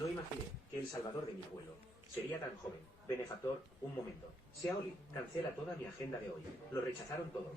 No imaginé que el salvador de mi abuelo sería tan joven. Benefactor, un momento. Xiaoli, cancela toda mi agenda de hoy. Lo rechazaron todo.